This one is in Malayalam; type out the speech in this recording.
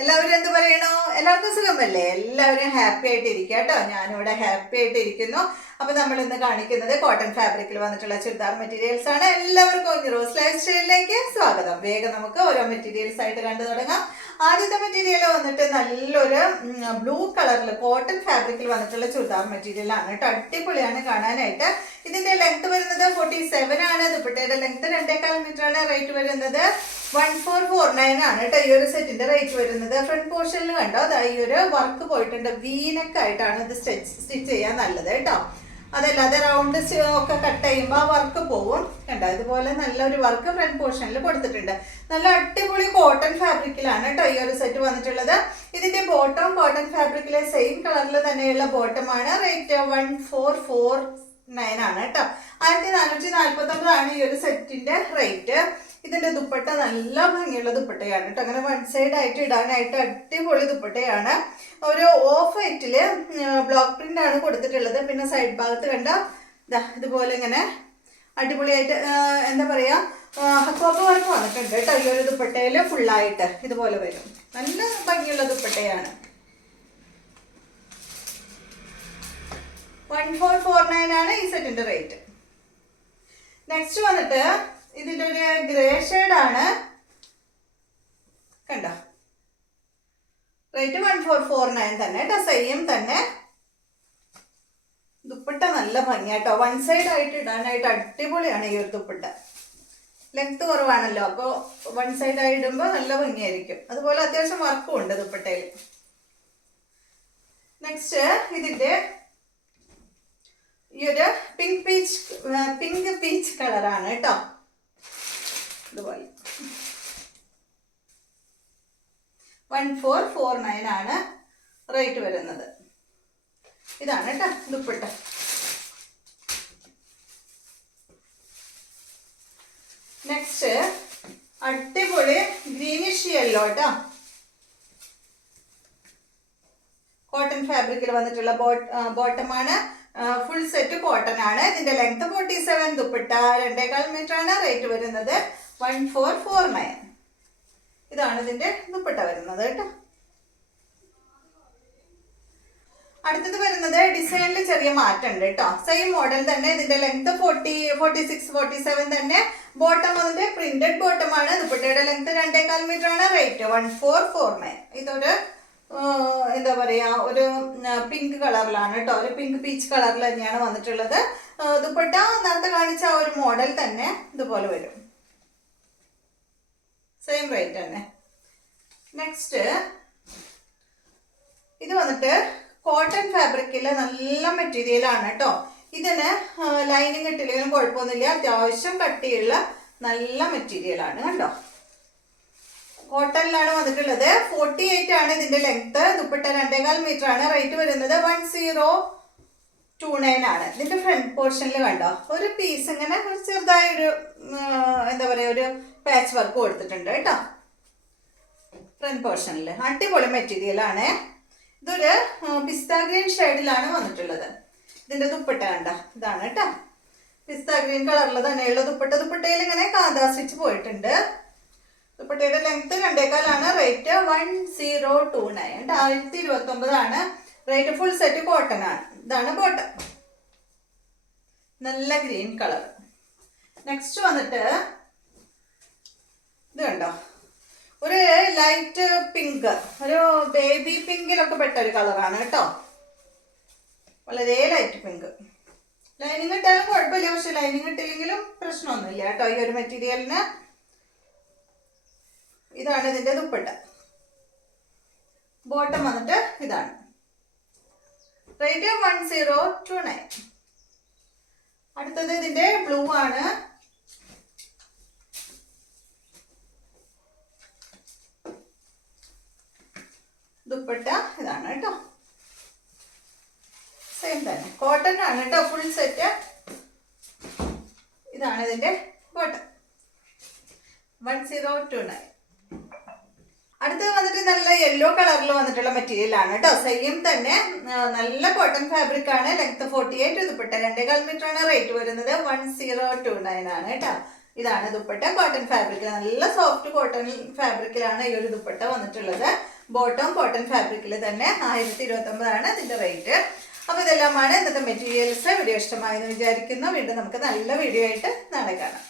എല്ലാവരും എന്ത് പറയണോ? എല്ലാവർക്കും സുഖമല്ലേ? എല്ലാവരും ഹാപ്പി ആയിട്ട് ഇരിക്കുക കേട്ടോ. ഞാനിവിടെ ഹാപ്പി ആയിട്ട് ഇരിക്കുന്നു. അപ്പൊ നമ്മൾ ഇന്ന് കാണിക്കുന്നത് കോട്ടൺ ഫാബ്രിക്കിൽ വന്നിട്ടുള്ള ചുരിദാർ മെറ്റീരിയൽസ് ആണ്. എല്ലാവർക്കും റോസ് ലൈഫ് സ്റ്റൈലിലേക്ക് സ്വാഗതം. വേഗം നമുക്ക് ഓരോ മെറ്റീരിയൽസ് ആയിട്ട് കണ്ടു തുടങ്ങാം. ആദ്യത്തെ മെറ്റീരിയൽ വന്നിട്ട് നല്ലൊരു ബ്ലൂ കളറിൽ കോട്ടൺ ഫാബ്രിക്കിൽ വന്നിട്ടുള്ള ചുരിദാർ മെറ്റീരിയൽ ആണ് കേട്ടോ. അടിപൊളിയാണ് കാണാനായിട്ട്. ഇതിന്റെ ലെങ്ത് വരുന്നത് 47 ആണ്. ദുപ്പട്ടയുടെ ലെങ്ത് 2.25 മീറ്റർ ആണ്. റേറ്റ് വരുന്നത് 1449 ആണ് കേട്ടോ. ഈ ഒരു സെറ്റിന്റെ റേറ്റ് വരുന്നത്. ഫ്രണ്ട് പോർഷനിൽ കണ്ടോ, അതാ ഈ ഒരു വർക്ക് പോയിട്ടുണ്ട്. വീനക്ക് ആയിട്ടാണ് ഇത് സ്റ്റിച്ച് ചെയ്യാൻ നല്ലത് കേട്ടോ. അതല്ലാതെ റൗണ്ട് ഒക്കെ കട്ട് ചെയ്യുമ്പോൾ ആ വർക്ക് പോവും. കണ്ടോ, ഇതുപോലെ നല്ലൊരു വർക്ക് ഫ്രണ്ട് പോർഷനിൽ കൊടുത്തിട്ടുണ്ട്. നല്ല അടിപൊളി കോട്ടൺ ഫാബ്രിക്കിലാണ് കേട്ടോ ഈ ഒരു സെറ്റ് വന്നിട്ടുള്ളത്. ഇതിന്റെ ബോട്ടം കോട്ടൺ ഫാബ്രിക്കിലെ സെയിം കളറിൽ തന്നെയുള്ള ബോട്ടമാണ്. റേറ്റ് 1449 ആണ് കേട്ടോ. 1449 ആണ് ഈ ഒരു സെറ്റിന്റെ റേറ്റ്. ഇതിന്റെ ദുപ്പട്ട നല്ല ഭംഗിയുള്ള ദുപ്പട്ടയാണ് കേട്ടോ. അങ്ങനെ വൺ സൈഡ് ആയിട്ട് ഇടാനായിട്ട് അടിപൊളി ദുപ്പട്ടയാണ്. ഒരു ഓഫ് വൈറ്റില് ബ്ലോക്ക് പ്രിന്റ് ആണ് കൊടുത്തിട്ടുള്ളത്. പിന്നെ സൈഡ് ഭാഗത്ത് കണ്ട ഇതുപോലെ ഇങ്ങനെ അടിപൊളിയായിട്ട് എന്താ പറയാ, ഹക്കോപ്പ് വർക്ക് വന്നിട്ടുണ്ട് കേട്ടോ. ഈ ഒരു ദുപ്പട്ടയില് ഫുള്ളായിട്ട് ഇതുപോലെ വരും. നല്ല ഭംഗിയുള്ള ദുപ്പട്ടയാണ്. 1449 ആണ് ഈ സെറ്റിന്റെ റേറ്റ്. നെക്സ്റ്റ് വന്നിട്ട് ഇതിന്റെ ഒരു ഗ്രേ ഷെയ്ഡാണ്. കണ്ടോ, റേറ്റ് 1449 തന്നെ കേട്ടോ. സെയിം തന്നെ. ദുപ്പട്ട നല്ല ഭംഗിയാട്ടോ. വൺ സൈഡ് ആയിട്ട് ഇടാനായിട്ട് അടിപൊളിയാണ് ഈ ഒരു ദുപ്പട്ട. ലെങ്ത് കുറവാണല്ലോ, അപ്പോൾ വൺ സൈഡ് ആയി ഇടുമ്പോൾ നല്ല ഭംഗിയായിരിക്കും. അതുപോലെ അത്യാവശ്യം വർക്കും ഉണ്ട് ദുപ്പട്ടയിൽ. നെക്സ്റ്റ് ഇതിന്റെ ഈ ഒരു പിങ്ക് പീച്ച് കളറാണ് കേട്ടോ. ഇതുപോലെ 1449 ആണ് റേറ്റ് വരുന്നത്. ഇതാണ് കേട്ടോ ദുപ്പട്ട. നെക്സ്റ്റ് അടിപൊളി ഗ്രീനിഷ് യെല്ലോ കേട്ടോ. കോട്ടൺ ഫാബ്രിക്കിൽ വന്നിട്ടുള്ള ബോട്ടമാണ്. ഫുൾ സെറ്റ് കോട്ടൺ ആണ്. ഇതിന്റെ ലെങ്ത് 47, ദുപ്പട്ട 2.25 മീറ്റർ ആണ്. റേറ്റ് വരുന്നത് 1449. ഇതാണ് ഇതിന്റെ ദുപ്പട്ട വരുന്നത് കേട്ടോ. അടുത്തത് വരുന്നത് ഡിസൈനിൽ ചെറിയ മാറ്റം ഉണ്ട് കേട്ടോ. സെയിം മോഡൽ തന്നെ. ഇതിന്റെ ലെങ്ത് 40, 46, 47 തന്നെ. ബോട്ടം അതിന്റെ പ്രിന്റഡ് ബോട്ടം ആണ്. ദുപ്പട്ടയുടെ ലെങ്ത് 2.25 മീറ്റർ ആണ്. റേറ്റ് 1449. ഇതൊരു എന്താ പറയാ, ഒരു പിങ്ക് കളറിലാണ് കേട്ടോ. ഒരു പിങ്ക് പീച്ച് കളറിൽ തന്നെയാണ് വന്നിട്ടുള്ളത്. ദുപ്പട്ട നേരത്തെ കാണിച്ച ആ ഒരു മോഡൽ തന്നെ ഇതുപോലെ വരും. സെയിം റേറ്റ് തന്നെ. നെക്സ്റ്റ് ഇത് വന്നിട്ട് കോട്ടൺ ഫാബ്രിക്കിലെ നല്ല മെറ്റീരിയൽ ആണ് കേട്ടോ. ഇതിന് ലൈനിങ് ഇട്ടില്ലെങ്കിലും കുഴപ്പമൊന്നുമില്ല. അത്യാവശ്യം കട്ടിയുള്ള നല്ല മെറ്റീരിയൽ ആണ് കണ്ടോ. കോട്ടണിലാണ് വന്നിട്ടുള്ളത്. 48 ആണ് ഇതിന്റെ ലെങ്ത്. ദുപ്പട്ട 2.25 മീറ്റർ ആണ്. റേറ്റ് വരുന്നത് 1029 ആണ്. ഇതിന്റെ ഫ്രണ്ട് പോർഷനിൽ കണ്ടോ, ഒരു പീസ് ഇങ്ങനെ ഒരു ചെറുതായൊരു എന്താ പറയാ, ഒരു പാച്ച് വർക്ക് കൊടുത്തിട്ടുണ്ട് കേട്ടോ ഫ്രണ്ട് പോർഷനിൽ. അടിപൊളി മെറ്റീരിയൽ ആണ്. ഇതൊരു പിസ്ത ഗ്രീൻ ഷെയ്ഡിലാണ് വന്നിട്ടുള്ളത്. ഇതിന്റെ ദുപ്പട്ട കണ്ട ഇതാണ് കേട്ടോ. പിസ്ത ഗ്രീൻ കളറിൽ തന്നെയുള്ള ദുപ്പട്ട. ദുപ്പട്ടയിൽ ഇങ്ങനെ കാന്താ സ്റ്റിച്ച് പോയിട്ടുണ്ട്. ദുപ്പട്ടയുടെ ലെങ്ത് 2.25 ആണ്. റേറ്റ് 1029. 1029 ആണ് റേറ്റ്. ഫുൾ സെറ്റ് കോട്ടൺ ആണ്. ഇതാണ് ബോട്ടം. നല്ല ഗ്രീൻ കളർ. നെക്സ്റ്റ് വന്നിട്ട് ഇത് കണ്ടോ, ഒരു ലൈറ്റ് പിങ്ക്, ഒരു ബേബി പിങ്കിലൊക്കെ പെട്ട ഒരു കളറാണ് കേട്ടോ. വളരെ ലൈറ്റ് പിങ്ക്. ലൈനിങ് ഇട്ടാലും കുഴപ്പമില്ല, പക്ഷെ ലൈനിങ് ഇട്ടില്ലെങ്കിലും പ്രശ്നമൊന്നുമില്ല കേട്ടോ ഈ ഒരു മെറ്റീരിയലിന്. ഇതാണ് ഇതിന്റെ ദുപ്പട്ട. ബോട്ടം വന്നിട്ട് ഇതാണ്. റേറ്റ് 1029. അടുത്തത് ഇതിന്റെ ബ്ലൂ ആണ്. ദുപ്പട്ട ഇതാണ് കേട്ടോ. സെയിം തന്നെ കോട്ടൺ ആണ് കേട്ടോ. Full set. ഇതാണ് ഇതിന്റെ ബോട്ടം. 1029. അടുത്തത് വന്നിട്ട് നല്ല യെല്ലോ കളറിൽ വന്നിട്ടുള്ള മെറ്റീരിയൽ ആണ് കേട്ടോ. സെയിം തന്നെ നല്ല കോട്ടൺ ഫാബ്രിക് ആണ്. ലെങ്ത് 48, ദുപ്പട്ട 2.25 മീറ്റർ ആണ്. റേറ്റ് വരുന്നത് 1029 ആണ് കേട്ടോ. ഇതാണ് ദുപ്പട്ട. കോട്ടൺ ഫാബ്രിക്, നല്ല സോഫ്റ്റ് കോട്ടൺ ഫാബ്രിക്കിലാണ് ഈ ഒരു ദുപ്പട്ട വന്നിട്ടുള്ളത്. ബോട്ടം കോട്ടൺ ഫാബ്രിക്കിൽ തന്നെ 1029 ഇതിൻ്റെ റേറ്റ്. അപ്പോൾ ഇതെല്ലാമാണ് ഇന്നത്തെ മെറ്റീരിയൽസ്. വീഡിയോ ഇഷ്ടമായെന്ന് വിചാരിക്കുന്നു. വീണ്ടും നമുക്ക് നല്ല വീഡിയോ ആയിട്ട് നാളെ കാണാം.